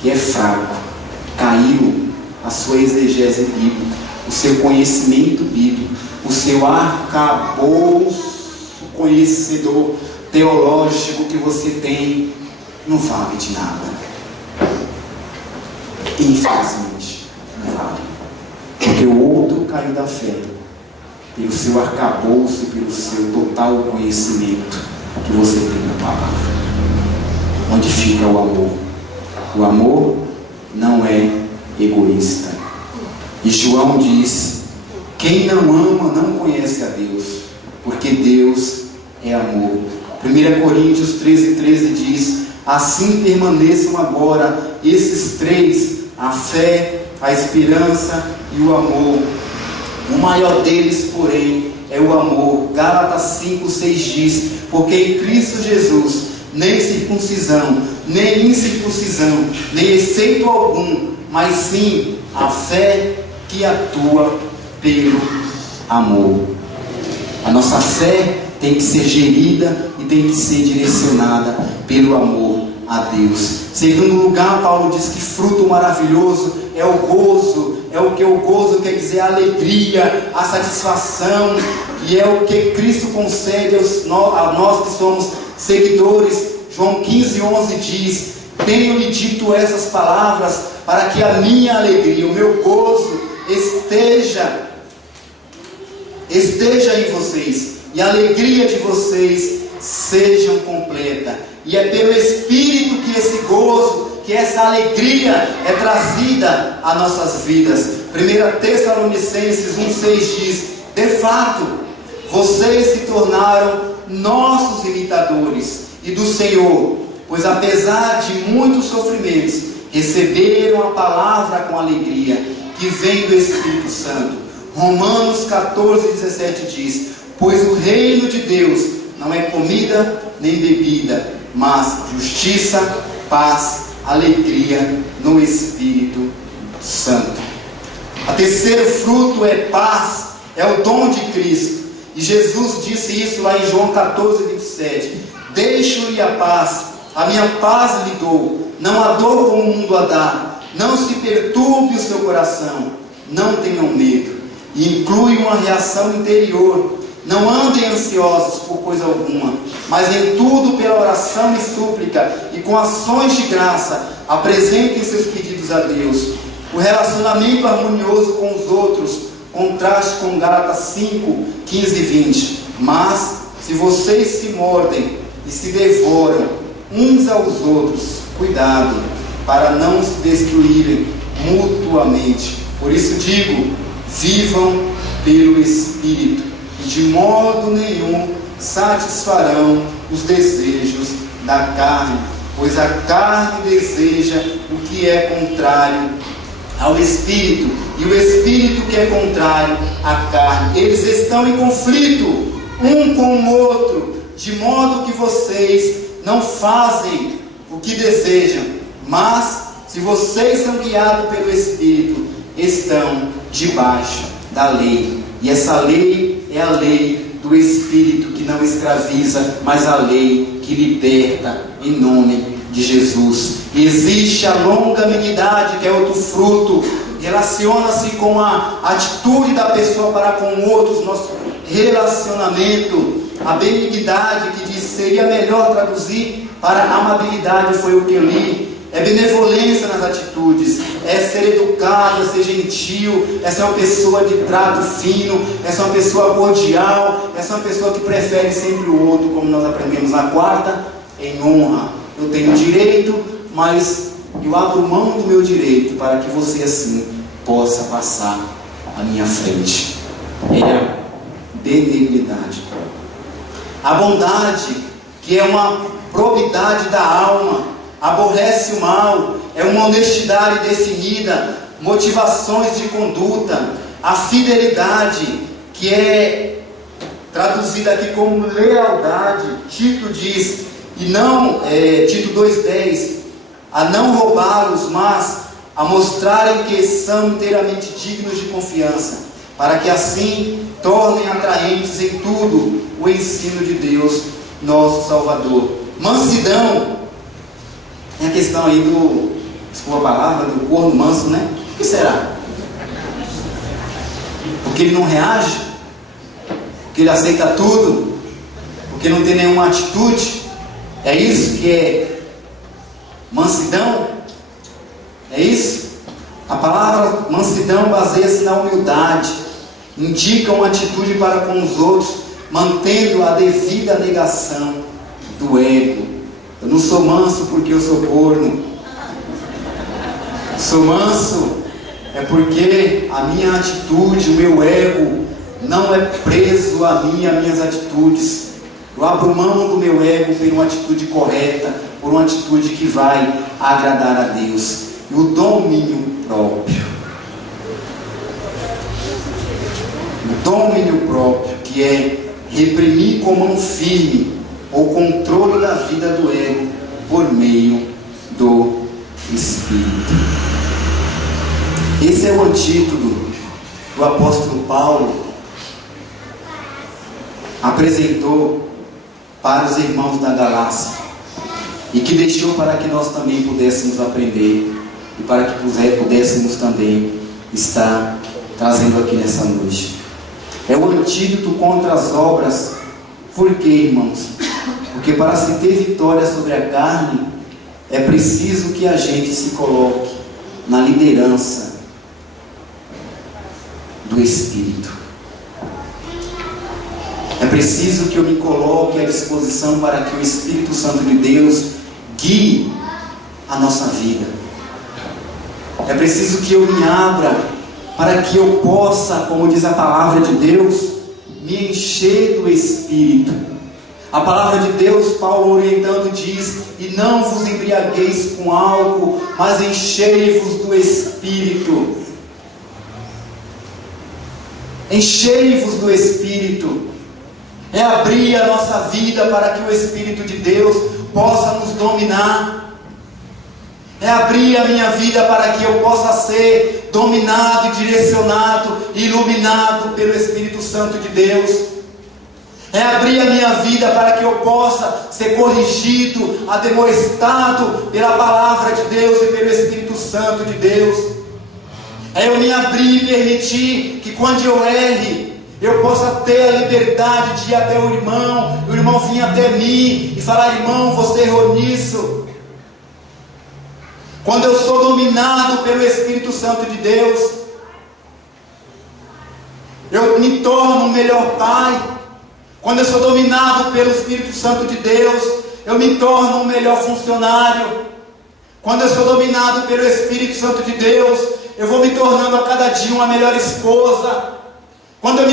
que é fraco caiu a sua exegese bíblica, o seu conhecimento bíblico, o seu arcabouço conhecedor teológico que você tem, não vale de nada. Infelizmente, não vale. Porque o outro caiu da fé pelo seu arcabouço, pelo seu total conhecimento que você tem na palavra. Onde fica o amor? O amor não é egoísta. E João diz: quem não ama não conhece a Deus, porque Deus é amor. 1 Coríntios 13:13 diz: assim permaneçam agora esses três, a fé, a esperança e o amor. O maior deles, porém, é o amor. Gálatas 5:6 diz: porque em Cristo Jesus nem circuncisão, nem incircuncisão, nem efeito algum, mas sim a fé que atua pelo amor. A nossa fé tem que ser gerida e tem que ser direcionada pelo amor a Deus. Segundo lugar, Paulo diz que fruto maravilhoso é o gozo. É o que o gozo quer dizer, a alegria, a satisfação, e é o que Cristo concede a nós que somos seguidores. João 15:11 diz: tenho-lhe dito essas palavras para que a minha alegria, o meu gozo esteja em vocês, e a alegria de vocês seja completa. E é pelo Espírito que esse gozo, que essa alegria é trazida a nossas vidas. 1 Tessalonicenses 1:6 diz: de fato, vocês se tornaram nossos imitadores e do Senhor, pois apesar de muitos sofrimentos, receberam a palavra com alegria, que vem do Espírito Santo. Romanos 14:17 diz: pois o reino de Deus não é comida nem bebida, mas justiça, paz, alegria no Espírito Santo. O terceiro fruto é paz, é o dom de Cristo. E Jesus disse isso lá em João 14:27. Deixo-lhe a paz, a minha paz lhe dou, não a dou como o mundo a dá. Não se perturbe o seu coração, não tenham medo. E inclui uma reação interior. Não andem ansiosos por coisa alguma, mas em tudo pela oração e súplica e com ações de graça apresentem seus pedidos a Deus. O relacionamento harmonioso com os outros contraste com Gálatas 5, 15 e 20. Mas se vocês se mordem e se devoram uns aos outros, cuidado para não se destruírem mutuamente. Por isso digo, vivam pelo Espírito, e de modo nenhum satisfarão os desejos da carne, pois a carne deseja o que é contrário ao Espírito, e o Espírito que é contrário à carne. Eles estão em conflito um com o outro, de modo que vocês não fazem o que desejam. Mas se vocês são guiados pelo Espírito, estão debaixo da lei. E essa lei é a lei do Espírito, que não escraviza, mas a lei que liberta, em nome de Jesus. E existe a longanimidade, que é outro fruto, relaciona-se com a atitude da pessoa para com outros, nosso relacionamento. A benignidade, que diz, seria melhor traduzir para amabilidade, foi o que eu li. É benevolência nas atitudes, é ser educado, é ser gentil, é ser uma pessoa de trato fino, é ser uma pessoa cordial, é ser uma pessoa que prefere sempre o outro, como nós aprendemos na quarta, em honra. Eu tenho direito, mas eu abro mão do meu direito para que você assim possa passar à minha frente. É a benignidade. A bondade, que é uma probidade da alma, aborrece o mal, é uma honestidade definida, motivações de conduta. A fidelidade, que é traduzida aqui como lealdade. Tito diz, Tito 2,10, a não roubá-los, mas a mostrarem que são inteiramente dignos de confiança, para que assim tornem atraentes em tudo o ensino de Deus, nosso Salvador. Mansidão é a questão aí desculpa a palavra, do corno manso, né? O que será? Porque ele não reage? Porque ele aceita tudo? Porque não tem nenhuma atitude? É isso que é mansidão? É isso? A palavra mansidão baseia-se na humildade, indica uma atitude para com os outros, mantendo a devida negação do ego. Eu não sou manso porque eu sou corno. Sou manso é porque a minha atitude, o meu ego não é preso a mim, a minhas atitudes. Eu abro mão do meu ego por uma atitude correta, por uma atitude que vai agradar a Deus. E o domínio próprio. O domínio próprio, que é reprimir com mão firme o controle da vida do ego por meio do Espírito. Esse é o antídoto do apóstolo Paulo apresentou para os irmãos da Galácia e que deixou para que nós também pudéssemos aprender e para que pudéssemos também estar trazendo aqui nessa noite. É o antídoto contra as obras. Por quê, irmãos? Porque para se ter vitória sobre a carne, é preciso que a gente se coloque na liderança do Espírito. É preciso que eu me coloque à disposição para que o Espírito Santo de Deus guie a nossa vida. É preciso que eu me abra para que eu possa, como diz a palavra de Deus, me encher do Espírito. A palavra de Deus, Paulo orientando, diz: e não vos embriagueis com álcool, mas enchei-vos do Espírito. Enchei-vos do Espírito. É abrir a nossa vida para que o Espírito de Deus possa nos dominar. É abrir a minha vida para que eu possa ser dominado, direcionado, iluminado pelo Espírito Santo de Deus. É abrir a minha vida para que eu possa ser corrigido, ademoestado pela palavra de Deus e pelo Espírito Santo de Deus. É eu me abrir e permitir que quando eu erre, eu possa ter a liberdade de ir até o irmão vir até mim e falar: irmão, você errou nisso. Quando eu sou dominado pelo Espírito Santo de Deus, eu me torno um melhor pai. Quando eu sou dominado pelo Espírito Santo de Deus, eu me torno um melhor funcionário. Quando eu sou dominado pelo Espírito Santo de Deus, eu vou me tornando a cada dia uma melhor esposa. Quando eu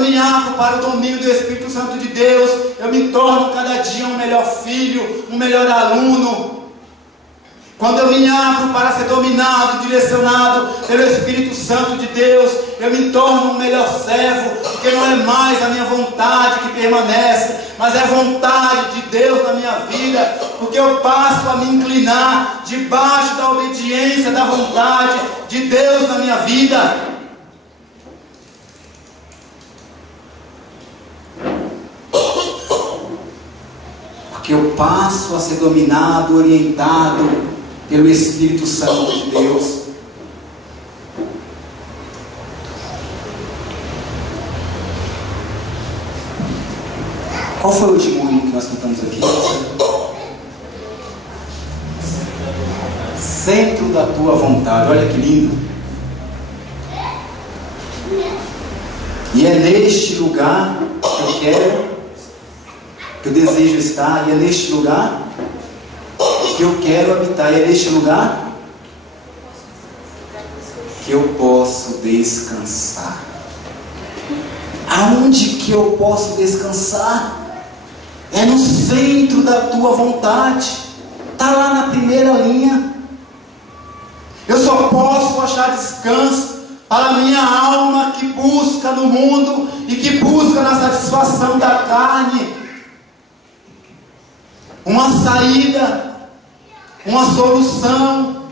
me abro para o domínio do Espírito Santo de Deus, eu me torno cada dia um melhor filho, um melhor aluno. Quando eu me abro para ser dominado, direcionado pelo Espírito Santo de Deus, eu me torno um melhor servo, porque não é mais a minha vontade que permanece, mas é a vontade de Deus na minha vida, porque eu passo a me inclinar debaixo da obediência, da vontade de Deus na minha vida. Porque eu passo a ser dominado, orientado pelo Espírito Santo de Deus. Qual foi o último hino que nós cantamos aqui? Centro da tua vontade. Olha que lindo. E é neste lugar que eu quero, que eu desejo estar, e é neste lugar que eu quero habitar, e é neste lugar que eu posso descansar. Aonde que eu posso descansar? É no centro da tua vontade. Está lá na primeira linha. Eu só posso achar descanso para a minha alma que busca no mundo e que busca na satisfação da carne uma saída, uma solução,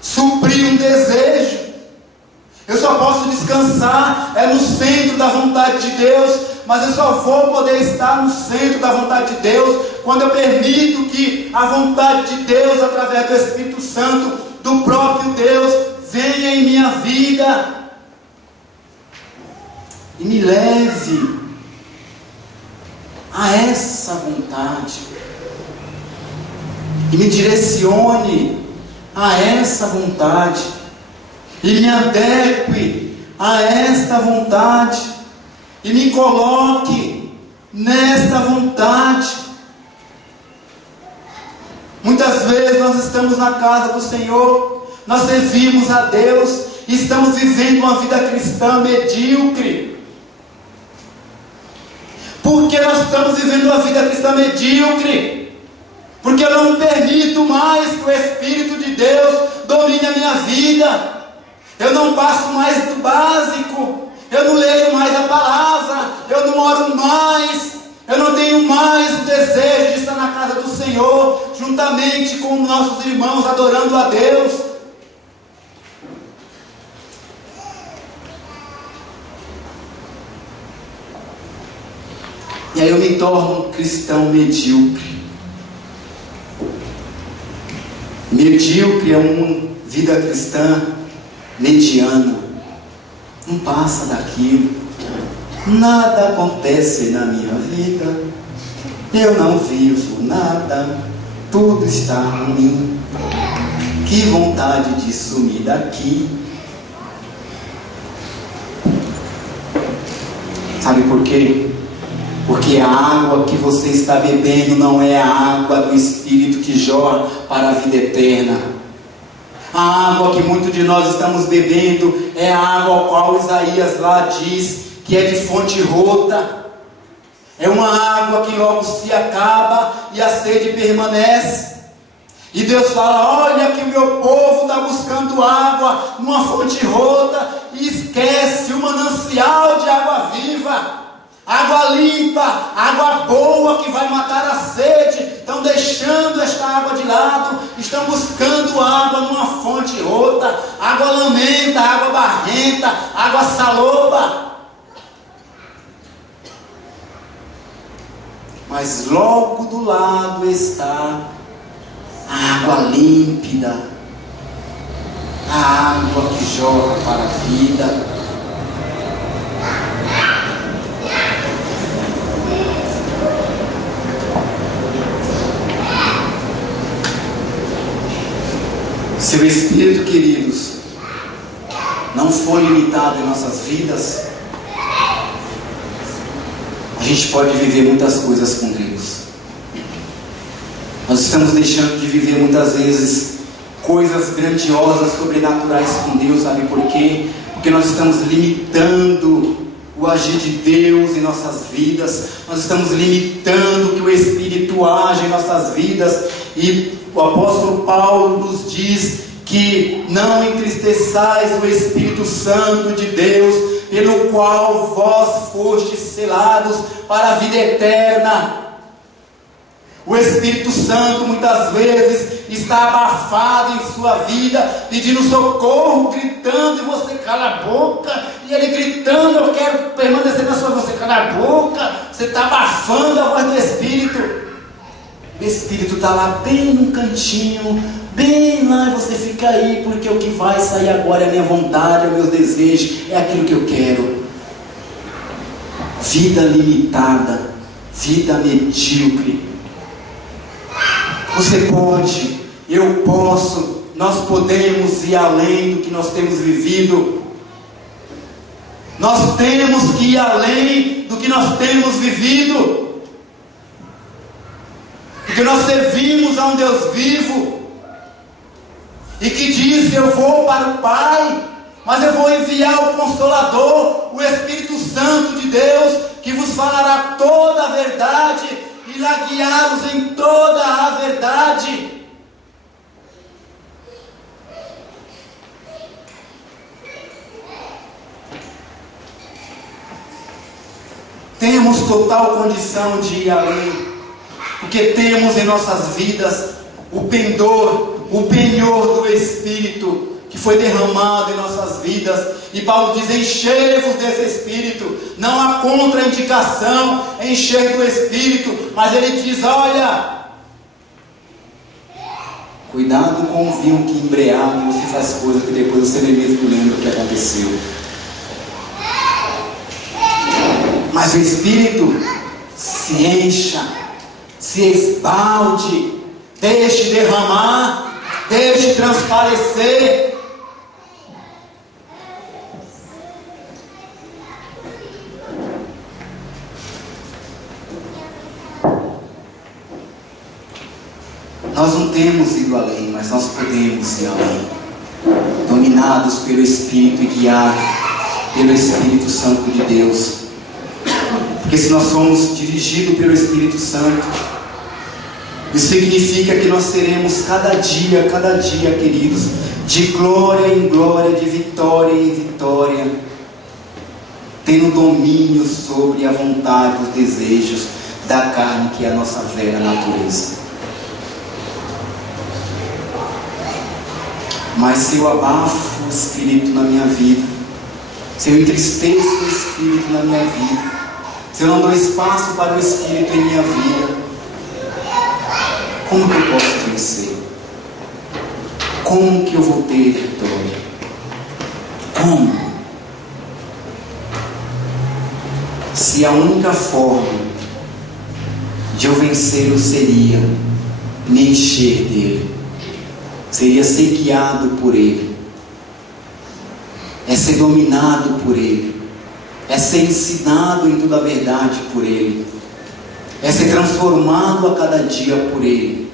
suprir um desejo. Eu só posso descansar no centro da vontade de Deus, mas eu só vou poder estar no centro da vontade de Deus quando eu permito que a vontade de Deus, através do Espírito Santo, do próprio Deus, venha em minha vida e me leve a essa vontade, e me direcione a essa vontade, e me adeque a esta vontade, e me coloque nesta vontade. Muitas vezes nós estamos na casa do Senhor, nós servimos a Deus e estamos vivendo uma vida cristã medíocre. Por que nós estamos vivendo uma vida cristã medíocre? Porque eu não permito mais que o Espírito de Deus domine a minha vida. Eu não passo mais do básico. Eu não leio mais a palavra. Eu não oro mais. Eu não tenho mais o desejo de estar na casa do Senhor, juntamente com nossos irmãos, adorando a Deus. E aí eu me torno um cristão medíocre. Medíocre é uma vida cristã mediana. Não passa daquilo. Nada acontece na minha vida. Eu não vivo nada. Tudo está ruim. Que vontade de sumir daqui. Sabe por quê? Porque a água que você está bebendo não é a água do Espírito que jorra para a vida eterna. A água que muitos de nós estamos bebendo é a água ao qual Isaías lá diz que é de fonte rota. É uma água que logo se acaba e a sede permanece. E Deus fala: olha que o meu povo está buscando água numa fonte rota e esquece o manancial de água viva. Água limpa, água boa que vai matar a sede. Estão deixando esta água de lado, estão buscando água numa fonte rota, água lamenta, água barrenta, água saloba. mas logo do lado está a água límpida, a água que jorra para a vida. Se o Espírito, queridos, não for limitado em nossas vidas, a gente pode viver muitas coisas com Deus. Nós estamos deixando de viver muitas vezes coisas grandiosas, sobrenaturais com Deus, sabe por quê? Porque nós estamos limitando o agir de Deus em nossas vidas, nós estamos limitando que o Espírito age em nossas vidas, e o apóstolo Paulo nos diz que não entristeçais o Espírito Santo de Deus, pelo qual vós fostes selados para a vida eterna. O Espírito Santo muitas vezes está abafado em sua vida, pedindo socorro, gritando, e você cala a boca, e ele gritando, eu quero permanecer na sua voz, você cala a boca, você está abafando a voz do Espírito. O Espírito está lá bem no cantinho, bem lá, e você fica aí, porque o que vai sair agora é a minha vontade, é o meu desejo, é aquilo que eu quero. Vida limitada, vida medíocre. Você pode, eu posso, nós podemos ir além do que nós temos vivido. Nós temos que ir além do que nós temos vivido. Porque nós servimos a um Deus vivo, e que diz que eu vou para o Pai, mas eu vou enviar o Consolador, o Espírito Santo de Deus, que vos falará toda a verdade, e lá guiá-los em toda a verdade. Temos total condição de ir além, porque temos em nossas vidas o pendor, o penhor do Espírito que foi derramado em nossas vidas. E Paulo diz: enchei-vos desse Espírito. Não há contraindicação em encher do Espírito, mas ele diz: olha, cuidado com o vinho que embriaga, você faz coisas que depois você nem mesmo lembra o que aconteceu. Mas o Espírito se encha, se esbalde, deixe derramar, deixe transparecer. Nós não temos ido além, mas nós podemos ir além, dominados pelo Espírito e guiados pelo Espírito Santo de Deus. Porque se nós somos dirigidos pelo Espírito Santo, isso significa que nós seremos cada dia, queridos, de glória em glória, de vitória em vitória, tendo domínio sobre a vontade, os desejos da carne, que é a nossa velha natureza. Mas se eu abafo o Espírito na minha vida, se eu entristeço o Espírito na minha vida, se eu não dou espaço para o Espírito em minha vida, como que eu posso vencer? Como que eu vou ter vitória? Como? Se a única forma de eu vencer seria me encher dele, seria ser guiado por ele, é ser dominado por ele, é ser ensinado em toda a verdade por ele, é ser transformado a cada dia por ele.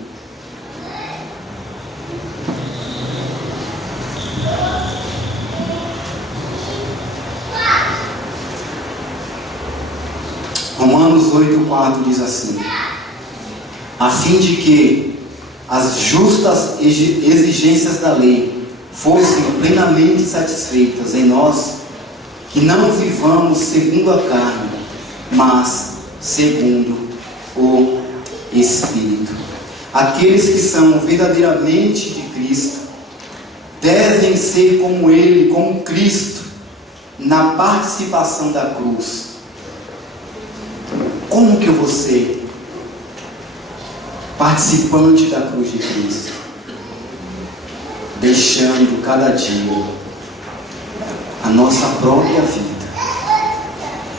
Romanos 8,4 diz assim: a fim de que as justas exigências da lei fossem plenamente satisfeitas em nós, que não vivamos segundo a carne, mas segundo o Espírito. Aqueles que são verdadeiramente de Cristo devem ser como Ele, como Cristo, na participação da cruz. Como que eu vou ser participante da cruz de Cristo, deixando cada dia a nossa própria vida,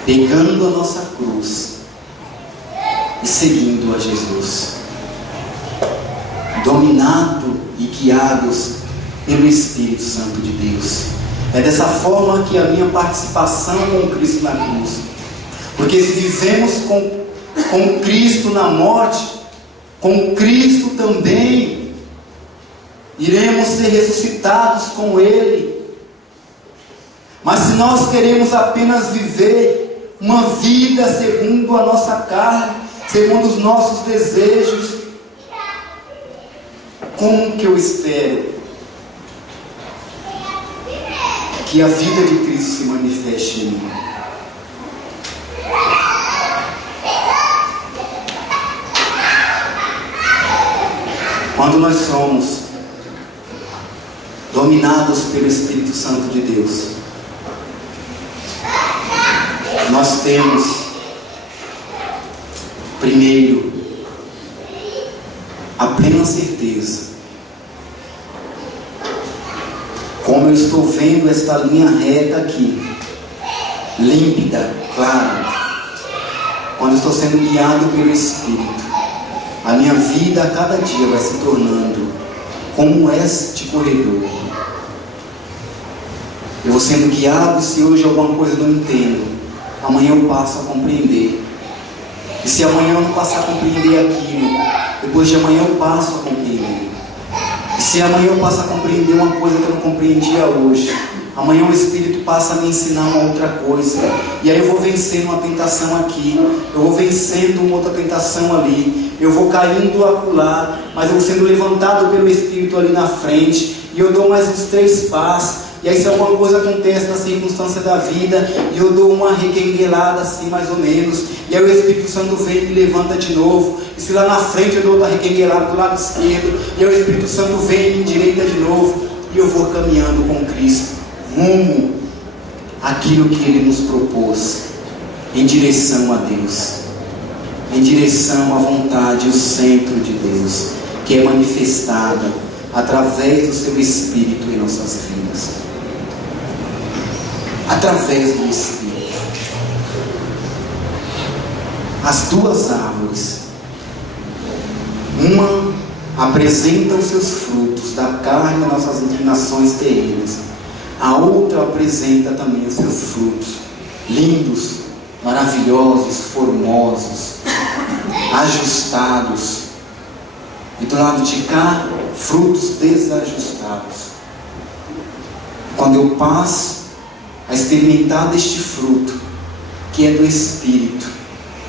pegando a nossa cruz e seguindo a Jesus, dominado e guiados pelo Espírito Santo de Deus. É dessa forma que a minha participação com Cristo na cruz, porque se vivemos com Cristo na morte, com Cristo também iremos ser ressuscitados com Ele. Mas se nós queremos apenas viver uma vida segundo a nossa carne, segundo os nossos desejos, como que eu espero que a vida de Cristo se manifeste em mim? Quando nós somos dominados pelo Espírito Santo de Deus, nós temos, primeiro, a plena certeza. Como eu estou vendo esta linha reta aqui, límpida, clara, quando eu estou sendo guiado pelo Espírito, a minha vida a cada dia vai se tornando como este corredor. Eu vou sendo guiado, e se hoje alguma coisa eu não entendo, amanhã eu passo a compreender. E se amanhã eu não passar a compreender aquilo, depois de amanhã eu passo a compreender. E se amanhã eu passo a compreender uma coisa que eu não compreendia hoje, amanhã o Espírito passa a me ensinar uma outra coisa. E aí eu vou vencendo uma tentação aqui, eu vou vencendo uma outra tentação ali, eu vou caindo acolá, mas eu vou sendo levantado pelo Espírito ali na frente, e eu dou mais uns 3 passos. E aí se alguma coisa acontece na circunstância da vida, e eu dou uma requenguelada assim mais ou menos, e aí o Espírito Santo vem e me levanta de novo. E se lá na frente eu dou outra requenguelada do lado esquerdo, e aí o Espírito Santo vem e me endireita de novo, e eu vou caminhando com Cristo rumo àquilo que Ele nos propôs, em direção a Deus, em direção à vontade, o centro de Deus, que é manifestada através do seu Espírito em nossas vidas. Através do Espírito. As 2 árvores, uma apresenta os seus frutos da carne das nossas inclinações terrenas, a outra apresenta também os seus frutos, lindos, maravilhosos, formosos, ajustados, e do lado de cá, frutos desajustados. Quando eu passo a experimentar deste fruto, que é do Espírito,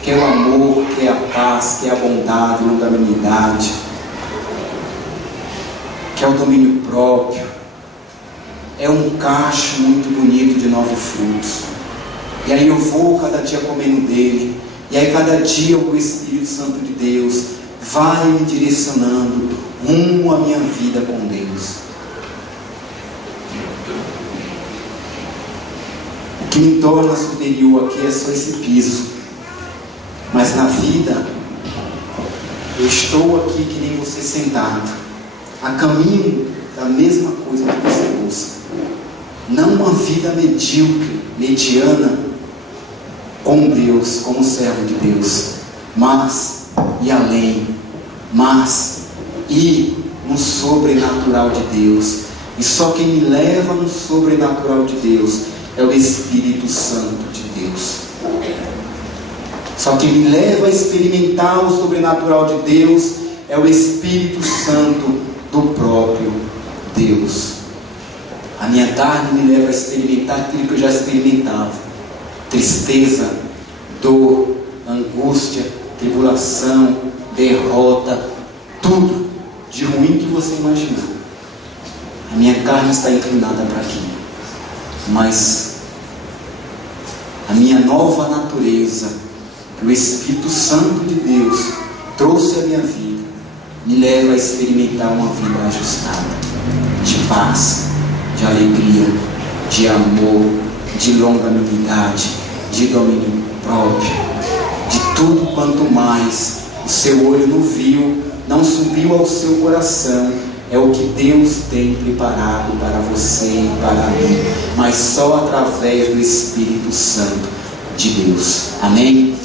que é o amor, que é a paz, que é a bondade, a longanimidade, que é o domínio próprio, é um cacho muito bonito de 9 frutos. E aí eu vou cada dia comendo dele, e aí cada dia o Espírito Santo de Deus vai me direcionando rumo à minha vida com Deus. O que me torna superior aqui é só esse piso, mas na vida eu estou aqui que nem você sentado, a caminho da mesma coisa que você busca. Não uma vida medíocre, mediana com Deus, como servo de Deus, mas ir além, mas ir no sobrenatural de Deus. E só quem me leva no sobrenatural de Deus é o Espírito Santo de Deus. Só quem me leva a experimentar o sobrenatural de Deus é o Espírito Santo do próprio Deus. A minha carne me leva a experimentar aquilo que eu já experimentava: tristeza, dor, angústia, tribulação, derrota, tudo de ruim que você imaginar. A minha carne está inclinada para aquilo, mas a minha nova natureza, que o Espírito Santo de Deus trouxe à minha vida, me leva a experimentar uma vida ajustada, de paz, de alegria, de amor, de longanimidade, de domínio próprio, de tudo quanto mais o seu olho não viu, não subiu ao seu coração, é o que Deus tem preparado para você e para mim, mas só através do Espírito Santo de Deus. Amém?